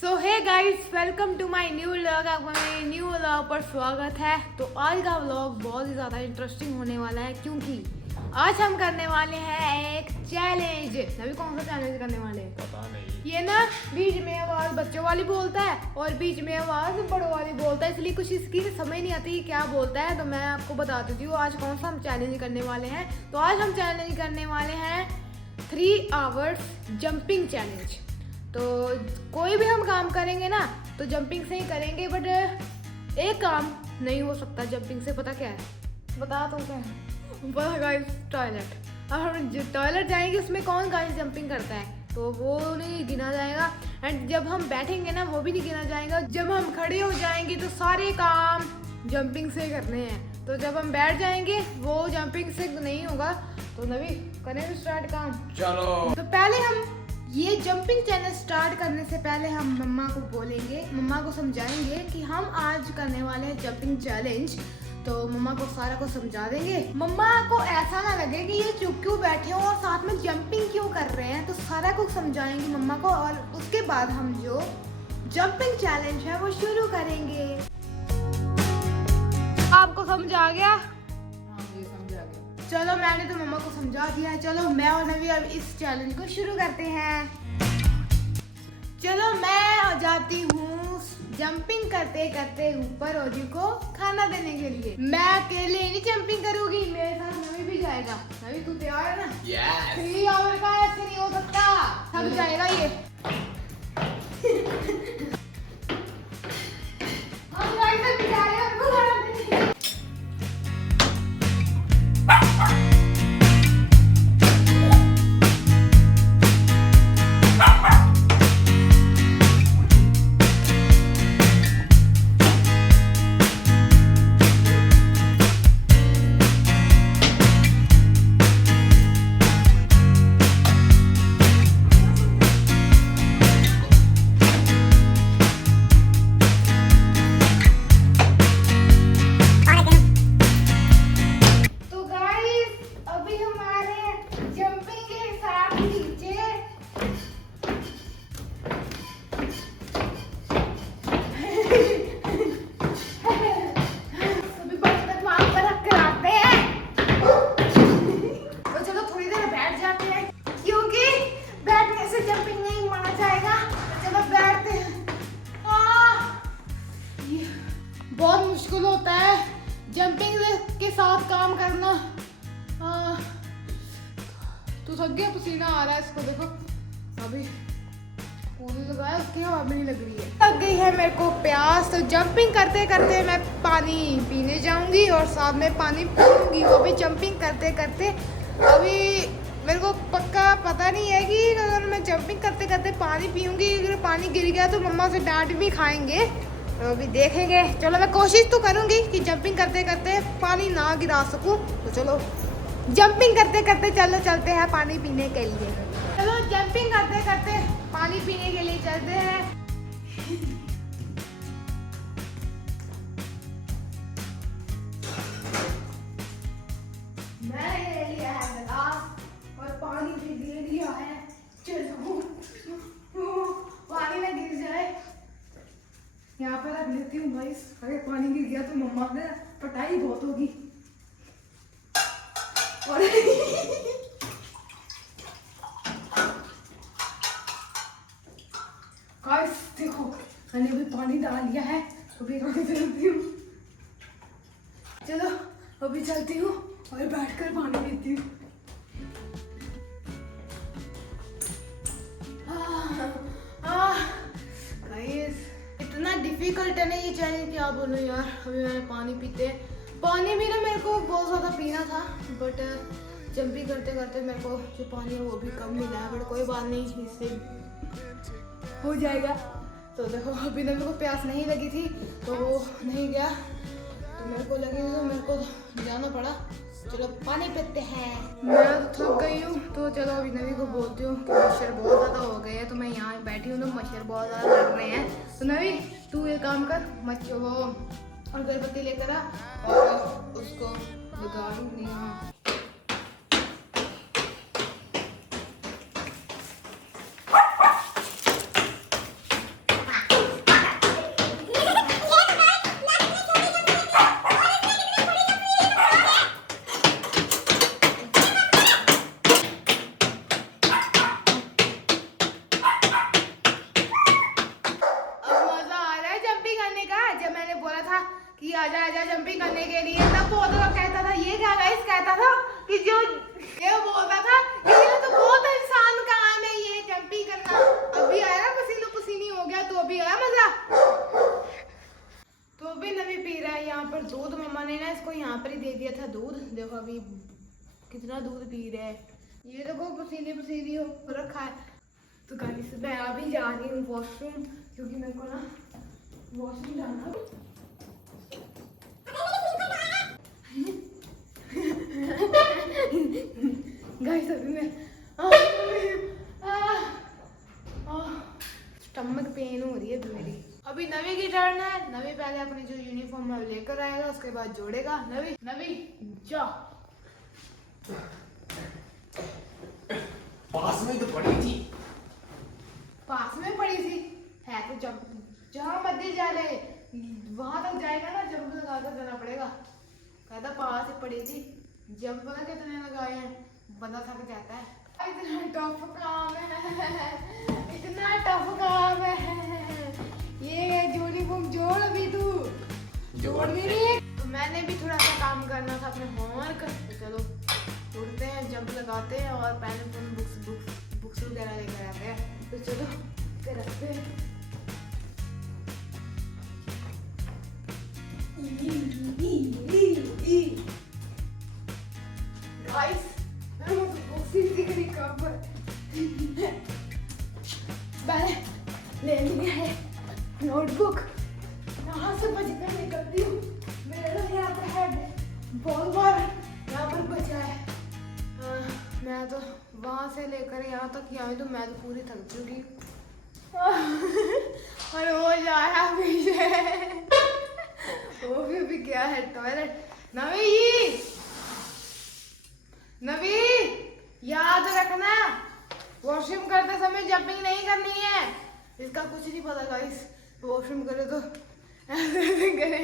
So hey guys, welcome to my new vlog. आपका मेरे new vlog पर स्वागत है। तो आज का व्लॉग बहुत ही ज़्यादा इंटरेस्टिंग होने वाला है क्योंकि आज हम करने वाले हैं एक चैलेंज। अभी कौन सा चैलेंज करने वाले हैं पता नहीं। ये ना बीच में आवाज़ बच्चों वाली बोलता है और बीच में आवाज़ बड़ों वाली बोलता है, इसलिए कुछ इसकी समझ नहीं आती कि क्या बोलता है। तो मैं आपको बता देती हूँ आज कौन सा हम चैलेंज करने वाले हैं। तो आज हम चैलेंज करने वाले हैं 3 आवर्स जंपिंग चैलेंज। तो कोई भी हम काम करेंगे ना तो जंपिंग से ही करेंगे, बट एक काम नहीं हो सकता जंपिंग से। पता क्या है? बता तो क्या है? पता गाइस, टॉयलेट। अब हम टॉयलेट जाएंगे उसमें कौन गाइस जंपिंग करता है तो वो नहीं गिना जाएगा। एंड जब हम बैठेंगे ना वो भी नहीं गिना जाएगा। जब हम खड़े हो जाएंगे तो सारे काम जंपिंग से करने हैं। तो जब हम बैठ जाएंगे वो जंपिंग से नहीं होगा। तो नवी करें स्टार्ट काम। चलो। तो पहले हम ये जंपिंग चैलेंज स्टार्ट करने से पहले हम मम्मा को बोलेंगे, मम्मा को समझाएंगे कि हम आज करने वाले हैं जंपिंग चैलेंज। तो मम्मा को सारा को समझा देंगे। मम्मा को ऐसा ना लगे कि ये चुप क्यों बैठे हो और साथ में जंपिंग क्यों कर रहे हैं। तो सारा को समझाएंगे मम्मा को और उसके बाद हम जो जंपिंग चैलेंज है वो शुरू करेंगे। आपको समझ आ गया? चलो, मैंने तो मम्मा को समझा दिया है। चलो मैं और नवी अब इस चैलेंज को शुरू करते हैं। चलो मैं आ जाती हूँ जंपिंग करते करते ऊपर ओजी को खाना देने के लिए। मैं अकेले नहीं जंपिंग करूंगी, मेरे साथ नवी भी जाएगा। नवी तू तैयार है ना? Yes. 3 आवर का ऐसे नहीं हो सकता, थक जाएगा ये। हम गाइस अभी जा रहे हैं उनको खाना देने। बहुत मुश्किल होता है जंपिंग के साथ काम करना। तो थक गया, पसीना आ रहा है इसको देखो। अभी कूलर लगाया उसकी हवा भी नहीं लग रही है। लग गई है मेरे को प्यास। तो जंपिंग करते करते मैं पानी पीने जाऊंगी और साथ में पानी पीऊंगी, वो भी जंपिंग करते करते। अभी मेरे को पक्का पता नहीं है कि अगर मैं जंपिंग करते करते पानी पीऊंगी, अगर पानी गिर गया तो मम्मा से डांट भी खाएंगे। तो अभी देखेंगे। चलो मैं कोशिश तो करूंगी कि जंपिंग करते करते पानी ना गिरा सकूं। तो चलो जंपिंग करते करते चलते हैं पानी पीने के लिए। चलो जंपिंग करते करते पानी पीने के लिए चलते हैं। मैंने ले लिया है गिलास और पानी भी दे दिया है। चलो पानी में गिर जाए यहाँ पर रख लेती हूँ भाई। अगर पानी गिर गया तो मम्मा ने पटाई बहुत होगी। और गाइस देखो, मैंने भी पानी डाल दिया है। अभी चलती हूँ। चलो अभी चलती हूँ और बैठकर पानी पीती हूँ। इतना डिफिकल्ट है ना ये चैलेंज, क्या बोलूं यार। अभी मैंने पानी पीते, पानी भी ना मेरे को बहुत ज़्यादा पीना था, बट जंपिंग करते करते मेरे को जो पानी है वो भी कम मिला है। बट कोई बात नहीं, इससे हो जाएगा। तो देखो अभी ना मेरे को प्यास नहीं लगी थी तो वो नहीं गया, तो मेरे को लगी तो मेरे को जाना पड़ा। चलो पानी पीते हैं। मैं तो थक गई हूँ तो चलो अभी नवी को बोलती हूँ कि मच्छर बहुत ज़्यादा हो गए हैं। तो मैं यहाँ बैठी हूँ तो मच्छर बहुत ज़्यादा लग रहे हैं। तो नवी तू ये काम कर, मच्छर वो अगरबत्ती लेकर आ और उसको लगा दूँ यहाँ। आजा जंपिंग करने के लिए। तब वो तो कहता था, ये क्या गाइस कहता था कि जो ये बोलता था कि ये तो बहुत इंसान काम है ये जंपिंग करना। अभी आया ना पसीनो पसीनी हो गया, तो अभी आया मजा। तो अभी नवी पी रहा है यहाँ पर दूध। मम्मा ने ना इसको यहाँ पर ही दे दिया था दूध। देखो अभी कितना दूध पी रहा है। ये देखो पसीने पसीनी हो रखा है। तो गाइस मैं अभी जा रही हूँ वॉशरूम, क्योंकि मेरे को ना वॉशरूम जाना। गाइस अभी मैं स्टमक पेन हो रही है अभी मेरी। अभी नवी की टर्न है। नवी पहले अपनी जो यूनिफॉर्म है लेकर आएगा, उसके बाद जोड़ेगा। नवी जा। पास में तो पड़ी थी। पास में पड़ी थी है तो जब जहाँ मध्य जा रहे वहां तक जाएगा ना, जब लगाकर जाना पड़ेगा। कहता पास ही पड़ी थी। जब पता कितने लगाए हैं, बंदा थक जाता है। इतना टफ काम है, इतना टफ काम है। ये यूनिफॉर्म जोड़ भी तू जोड़ भी नहीं। तो मैंने भी थोड़ा सा काम करना था अपने होमवर्क। तो चलो उड़ते हैं, जंप लगाते हैं और पेन बुक्स वगैरह लेकर आते हैं। तो चलो करते हैं। गाइस मैं बुक्स ही दिख रही कब मैंने ले लिया है नोटबुक। यहाँ से बचकर निकलती हूँ। मेरा तो यहाँ पर हेड बहुत बार यहाँ पर बचा है। मैं तो वहाँ से लेकर यहाँ तक आई, तो मैं तो पूरी थक चुकी और वो जा रहा है पीछे। वो भी क्या है टॉयलेट। नवी याद रखना, वॉशरूम करते समय जंपिंग नहीं करनी है। इसका कुछ नहीं पता गाइस। वॉशरूम करे तो ऐसे करे।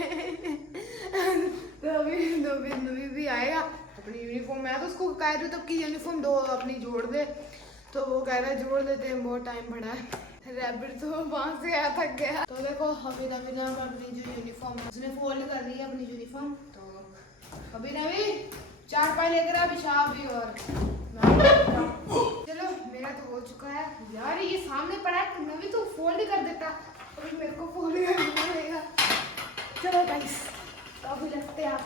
तो अभी नवी भी आएगा अपनी यूनिफॉर्म। मैं तो उसको कह रही हूँ तब की यूनिफॉर्म दो अपनी जोड़ दे, तो वो कह रहा है जोड़ देते हैं, बहुत टाइम पड़ा है। रैबिट तो वहाँ से आया थक गया। तो देखो अभी नवी ने अपनी जो यूनिफॉर्म उसने फोल्ड कर ली है अपनी यूनिफॉर्म। तो अभी नवी 4 पाई लेकर आ पेशाब भी। और चलो मेरा तो हो चुका है यार। ये सामने पड़ा है, नवी तो फोल्ड कर देता, और मेरे को फोल्ड करना पड़ेगा। चलो गाइस तो अभी लगते हैं आप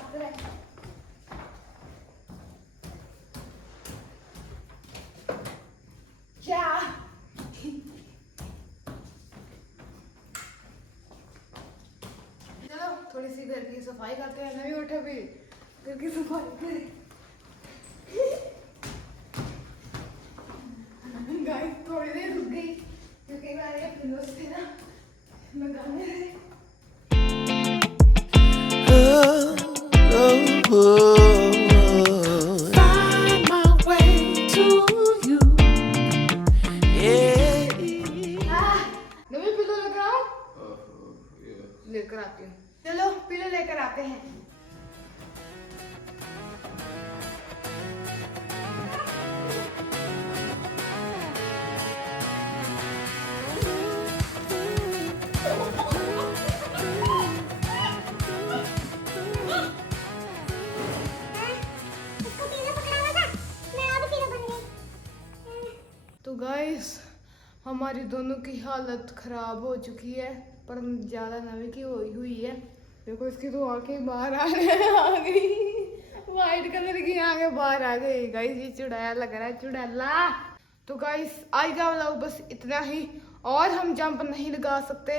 क्या चलो थोड़ी सी घर की सफाई करते हैं। नवी उठे भी घर की सफाई करें। गाइस थोड़ी देर रुक गई क्योंकि मेरे पिलोस थे ना लगाने थे। Find my way to you. Yeah. Navi pillow लेकर आओ। लेकर आती हूँ। चलो पिलो लेकर आते हैं। तो गाइस हमारी दोनों की हालत खराब हो चुकी है, पर ज़्यादा नवी की हुई है। देखो इसकी तो आंखें बाहर आ गई। वाइट कलर की आंखें बाहर आ गई। गाइस ये चुड़ैल लग रहा है, चुड़ैला। तो गाइस आज का व्लॉग बस इतना ही, और हम जंप नहीं लगा सकते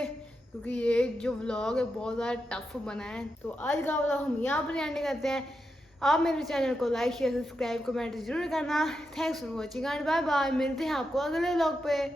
क्योंकि ये जो व्लॉग है बहुत ज़्यादा टफ बना है। तो आज का व्लॉग हम यहाँ पर एंड करते हैं। आप मेरे चैनल को लाइक शेयर सब्सक्राइब कमेंट जरूर करना। Thanks for watching and bye bye. मिलते हैं आपको अगले व्लॉग पे।